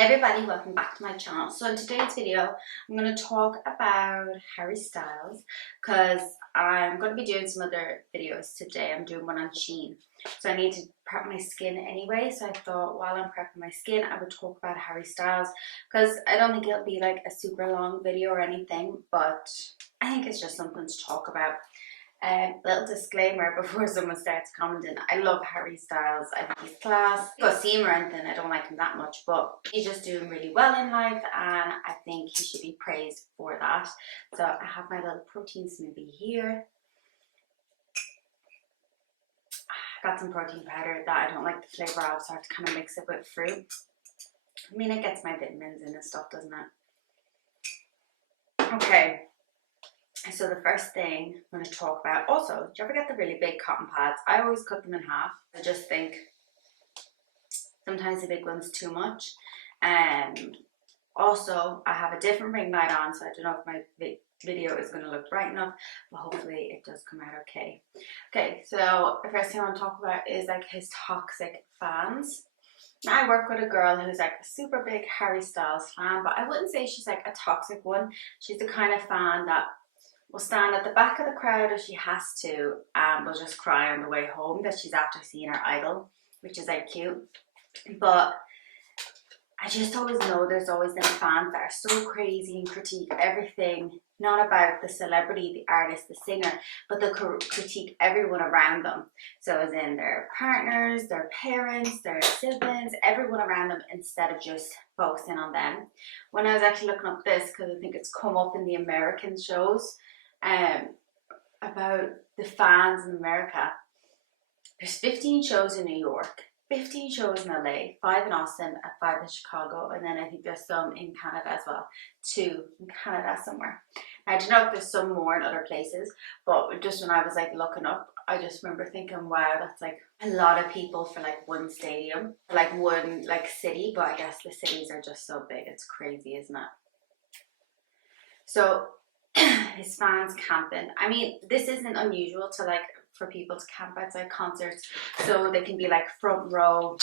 Hey everybody, welcome back to my channel. So in today's video, I'm going to talk about Harry Styles because I'm going to be doing some other videos today. I'm doing one on Sheen. So I need to prep my skin anyway. So I thought while I'm prepping my skin, I would talk about Harry Styles because I don't think it'll be like a super long video or anything, but I think it's just something to talk about. Little disclaimer before someone starts commenting, I love Harry Styles. I think he's class. If I see him or anything, I don't like him that much, but he's just doing really well in life and I think he should be praised for that. So I have my little protein smoothie here. I got some protein powder that I don't like the flavour of, so I have to kind of mix it with fruit. I mean, it gets my vitamins in and stuff, doesn't it? Okay. So the first thing I'm going to talk about, also, do you ever get the really big cotton pads? I always cut them in half. I just think sometimes the big one's too much. Also, I have a different ring light on, so I don't know if my video is going to look bright enough, but hopefully it does come out okay. Okay, so the first thing I want to talk about is like his toxic fans. Now I work with a girl who's like a super big Harry Styles fan, but I wouldn't say she's like a toxic one. She's the kind of fan that will stand at the back of the crowd if she has to and will just cry on the way home that she's after seeing her idol, which is like cute. But I just always know there's always them fans that are so crazy and critique everything, not about the celebrity, the artist, the singer, but they'll critique everyone around them. So as in their partners, their parents, their siblings, everyone around them instead of just focusing on them. When I was actually looking up this, because I think it's come up in the American shows, about the fans in America. There's 15 shows in New York, 15 shows in LA, 5 in Austin, and 5 in Chicago, and then I think there's some in Canada as well, 2 in Canada somewhere. I don't know if there's some more in other places, but just when I was like looking up, I just remember thinking, wow, that's like a lot of people for like one stadium, like one like city, but I guess the cities are just so big, it's crazy, isn't it? So his fans camping. I mean, this isn't unusual to like for people to camp outside concerts, so they can be like front row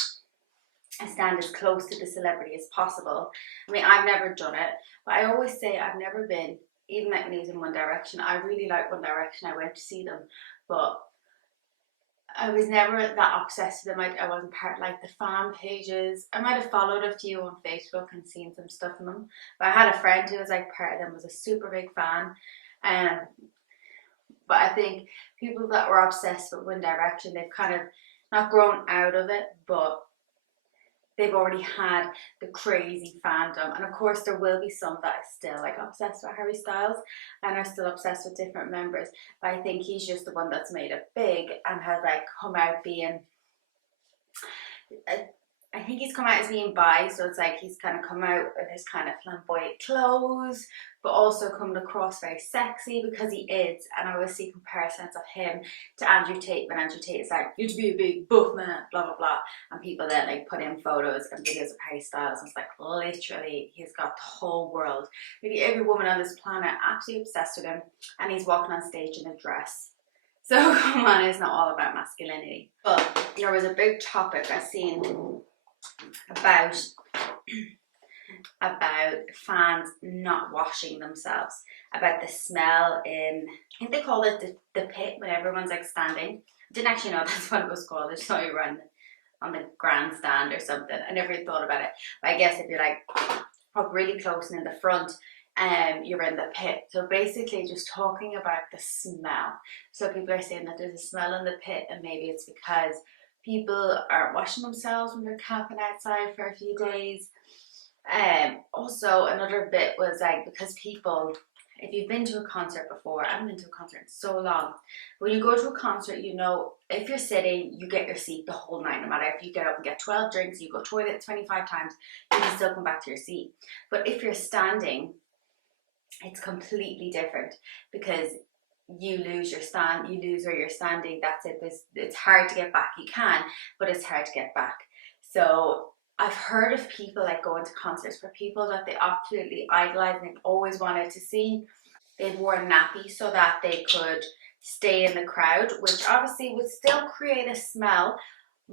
and stand as close to the celebrity as possible. I mean, I've never done it, but I always say I've never been, even like when he was in One Direction. I really like One Direction. I went to see them, but I was never that obsessed with them. I wasn't part of like the fan pages. I might have followed a few on Facebook and seen some stuff in them. But I had a friend who was like part of them, was a super big fan. But I think people that were obsessed with One Direction, they've kind of not grown out of it, but they've already had the crazy fandom. And of course there will be some that are still like obsessed with Harry Styles and are still obsessed with different members, but I think he's just the one that's made it big and has like come out being, I think he's come out as being bi, so it's like he's kind of come out with his kind of flamboyant clothes, but also coming across very sexy because he is. And I always see comparisons of him to Andrew Tate when Andrew Tate is like, you to be a big buff man, blah blah blah, and people then like put in photos and videos of Harry Styles, and it's like literally he's got the whole world, maybe every woman on this planet absolutely obsessed with him, and he's walking on stage in a dress. So come on, it's not all about masculinity. But there was a big topic I seen about fans not washing themselves, about the smell in, I think they call it the pit when everyone's like standing. I didn't actually know that's what it was called. I just thought you were on the grandstand or something. I never really thought about it, but I guess if you're like up really close and in the front, you're in the pit. So basically just talking about the smell. So people are saying that there's a smell in the pit, and maybe it's because people aren't washing themselves when they're camping outside for a few days. Also another bit was like, because people, if you've been to a concert before, I haven't been to a concert in so long, when you go to a concert, you know, if you're sitting, you get your seat the whole night, no matter if you get up and get 12 drinks, you go toilet 25 times, you can still come back to your seat. But if you're standing, it's completely different because you lose your stand, you lose where you're standing, that's it. It's hard to get back. You can, but it's hard to get back. So I've heard of people like going to concerts for people that they absolutely idolize and they've always wanted to see. They wore a nappy so that they could stay in the crowd, which obviously would still create a smell,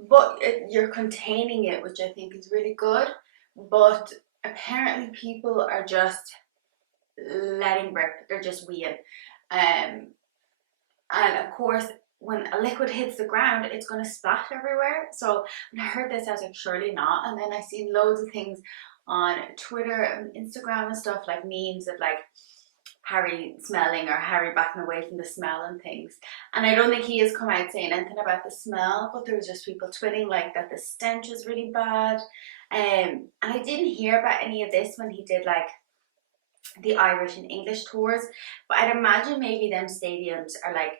but you're containing it, which I think is really good. but apparently people are just letting rip. They're just weeing. And of course, when a liquid hits the ground, it's going to splat everywhere. So when I heard this, I was like, surely not. And then I seen loads of things on Twitter and Instagram and stuff, like memes of like Harry smelling or Harry backing away from the smell and things. And I don't think he has come out saying anything about the smell, but there was just people tweeting like that the stench is really bad. And I didn't hear about any of this when he did like the Irish and English tours, but I'd imagine maybe them stadiums are like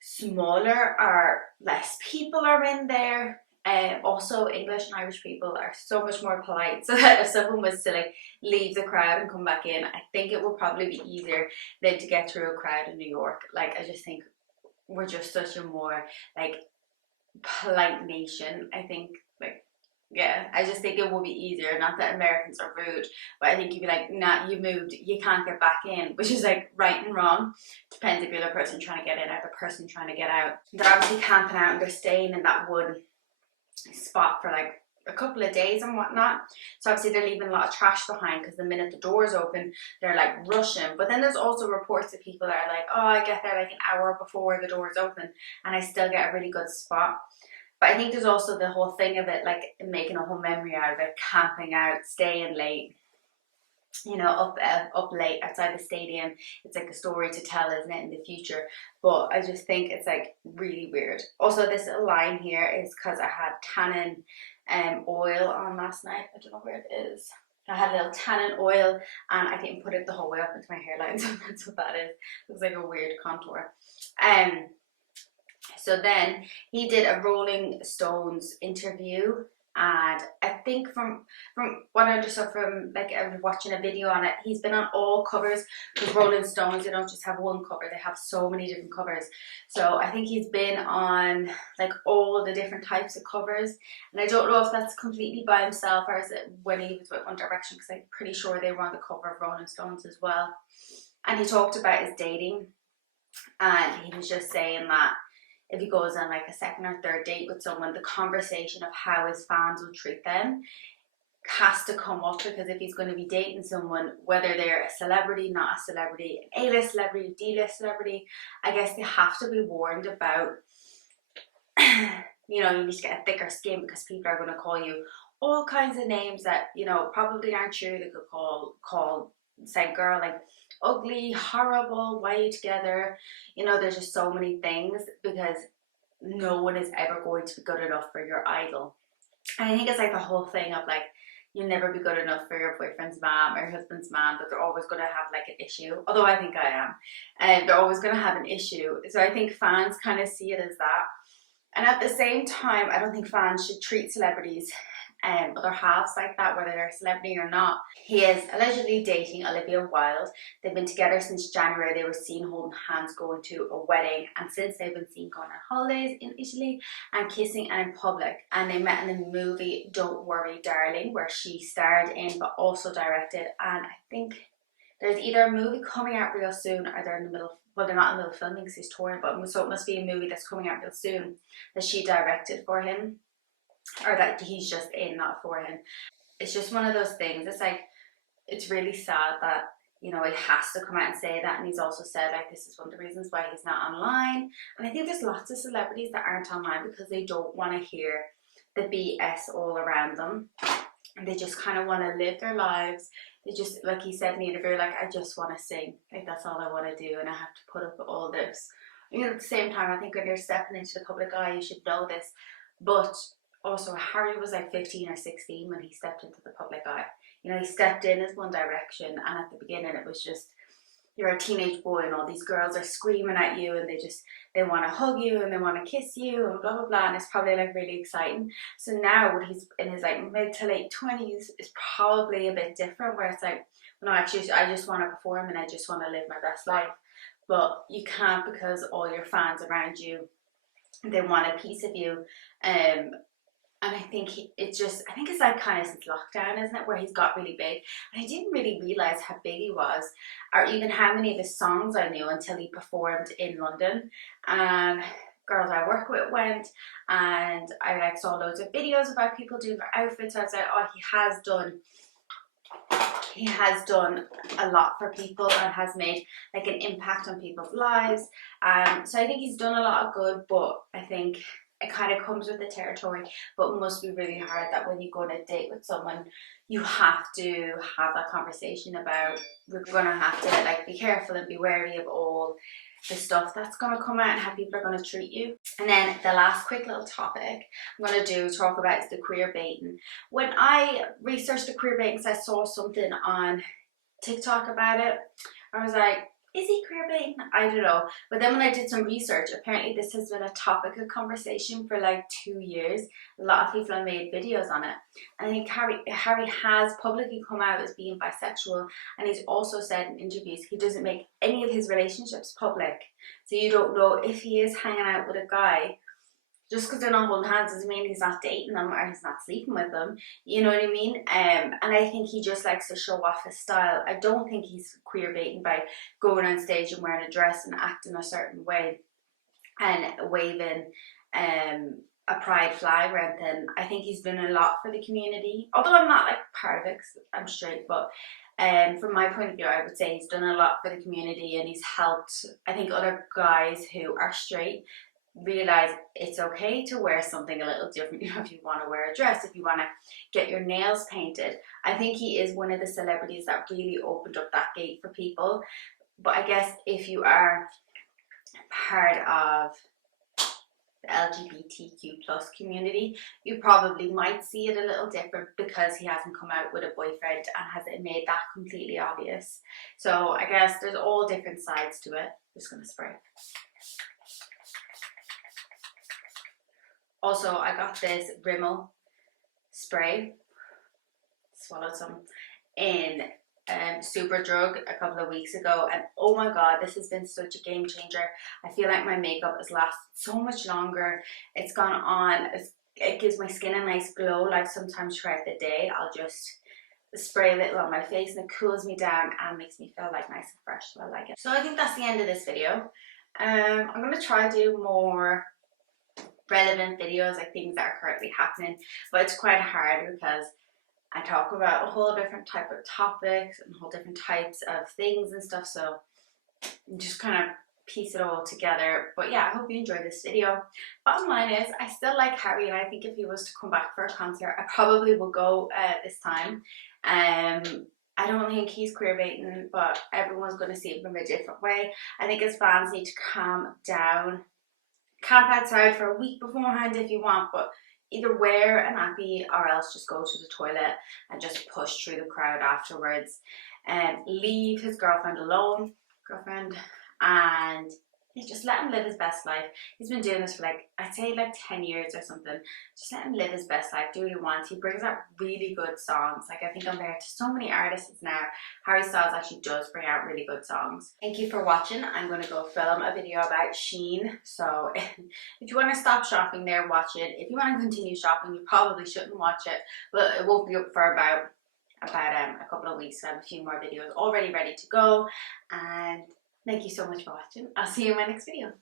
smaller or less people are in there. Also, English and Irish people are so much more polite, so that if someone was to like leave the crowd and come back in, I think it would probably be easier than to get through a crowd in New York. Like, I just think we're just such a more like polite nation. I think like, yeah, I just think it will be easier. Not that Americans are rude, but I think you'd be like, nah, you moved, you can't get back in, which is like right and wrong. Depends if you're the person trying to get in or the person trying to get out. They're obviously camping out and they're staying in that one spot for like a couple of days and whatnot. So obviously they're leaving a lot of trash behind because the minute the doors open, they're like rushing. But then there's also reports of people that are like, oh, I get there like an hour before the doors open and I still get a really good spot. But I think there's also the whole thing of it, like making a whole memory out of it, camping out, staying late, you know, up late outside the stadium. It's like a story to tell, isn't it, in the future? But I just think it's like really weird. Also, this little line here is because I had tannin oil on last night. I don't know where it is. I had a little tannin oil and I didn't put it the whole way up into my hairline, so that's what that is. It looks like a weird contour. So then he did a Rolling Stones interview, and I think from what I understood from like I was watching a video on it, he's been on all covers because Rolling Stones, they don't just have one cover, they have so many different covers. So I think he's been on like all the different types of covers, and I don't know if that's completely by himself or is it when he was with One Direction, because I'm pretty sure they were on the cover of Rolling Stones as well. And he talked about his dating, and he was just saying that if he goes on like a second or third date with someone, the conversation of how his fans will treat them has to come up, because if he's going to be dating someone, whether they're a celebrity, not a celebrity, an A-list celebrity, D-list celebrity, I guess they have to be warned about, you know, you need to get a thicker skin because people are going to call you all kinds of names that, you know, probably aren't true. They could call say girl like ugly, horrible, why are you together? You know, there's just so many things because no one is ever going to be good enough for your idol. And I think it's like the whole thing of like, you'll never be good enough for your boyfriend's mom or your husband's mom, but they're always going to have like an issue. Although I think I am. And they're always going to have an issue. So I think fans kind of see it as that. And at the same time, I don't think fans should treat celebrities other halves like that, whether they're a celebrity or not. He is allegedly dating Olivia Wilde. They've been together since January. They were seen holding hands going to a wedding, and since they've been seen going on holidays in Italy and kissing and in public. And they met in the movie Don't Worry Darling, where she starred in but also directed. And I think there's either a movie coming out real soon or they're in the middle, well, they're not in the middle of filming because he's touring, but so it must be a movie that's coming out real soon that she directed for him, or that he's just in, not for him. It's just one of those things. It's like, it's really sad that, you know, he has to come out and say that. And he's also said like this is one of the reasons why he's not online. And I think there's lots of celebrities that aren't online because they don't want to hear the BS all around them, and they just kind of want to live their lives. They just, like he said in the interview, like, I just want to sing, like that's all I want to do, and I have to put up with all this. You know, at the same time, I think when you're stepping into the public eye, you should know this. But also, Harry was like 15 or 16 when he stepped into the public eye. You know, he stepped in as One Direction, and at the beginning it was just, you're a teenage boy and all these girls are screaming at you and they want to hug you and they want to kiss you and blah blah blah, and it's probably like really exciting. So now when he's in his like mid to late 20s, it's probably a bit different, where it's like, no, actually I just want to perform and I just want to live my best life. But you can't, because all your fans around you, they want a piece of you. And I think I think it's like kind of since lockdown, isn't it, where he's got really big. And I didn't really realise how big he was, or even how many of his songs I knew until he performed in London. And girls I work with went, and I like saw loads of videos about people doing their outfits. I was like, oh, he has done a lot for people and has made like an impact on people's lives. So I think he's done a lot of good, but I think it kind of comes with the territory. But it must be really hard that when you go on a date with someone, you have to have that conversation about, we're gonna have to like be careful and be wary of all the stuff that's going to come out and how people are going to treat you. And then the last quick little topic I'm going to talk about is the queerbaiting. When I researched the queerbaiting, because I saw something on TikTok about it, I was like, is he queerbaiting? I don't know. But then when I did some research, apparently this has been a topic of conversation for like 2 years. A lot of people have made videos on it. And I think Harry has publicly come out as being bisexual, and he's also said in interviews he doesn't make any of his relationships public. So you don't know if he is hanging out with a guy. Just because they're not holding hands doesn't mean he's not dating them or he's not sleeping with them. You know what I mean? And I think he just likes to show off his style. I don't think he's queerbaiting by going on stage and wearing a dress and acting a certain way and waving a pride flag or anything. I think he's done a lot for the community. Although I'm not like part of it because I'm straight, but from my point of view, I would say he's done a lot for the community, and he's helped, I think, other guys who are straight realize it's okay to wear something a little different. You know, if you want to wear a dress, if you want to get your nails painted. I think he is one of the celebrities that really opened up that gate for people. But I guess if you are part of the LGBTQ plus community, you probably might see it a little different because he hasn't come out with a boyfriend and hasn't made that completely obvious. So I guess there's all different sides to it. I'm just gonna spray. Also, I got this Rimmel spray, swallowed some, in Superdrug a couple of weeks ago, and oh my god, this has been such a game changer. I feel like my makeup has lasted so much longer. It's gone on, it gives my skin a nice glow. Like sometimes throughout the day, I'll just spray a little on my face and it cools me down and makes me feel like nice and fresh, so I like it. So I think that's the end of this video. I'm going to try to do more relevant videos, like things that are currently happening, but it's quite hard because I talk about a whole different type of topics and whole different types of things and stuff, so just kind of piece it all together. But yeah, I hope you enjoyed this video. Bottom line is, I still like Harry, and I think if he was to come back for a concert, I probably will go this time. I don't think he's queerbaiting, but everyone's going to see it from a different way. I think his fans need to calm down. Camp outside for a week beforehand if you want, but either wear a nappy or else just go to the toilet and just push through the crowd afterwards, and leave his girlfriend alone, and just let him live his best life. He's been doing this for like, I'd say like 10 years or something. Just let him live his best life, do what he wants. He brings out really good songs. Like I think compared to so many artists now, Harry Styles actually does bring out really good songs. Thank you for watching. I'm going to go film a video about Shein. So if you want to stop shopping there, watch it. If you want to continue shopping, you probably shouldn't watch it. But it won't be up for about a couple of weeks. I have a few more videos already ready to go. And thank you so much for watching. I'll see you in my next video.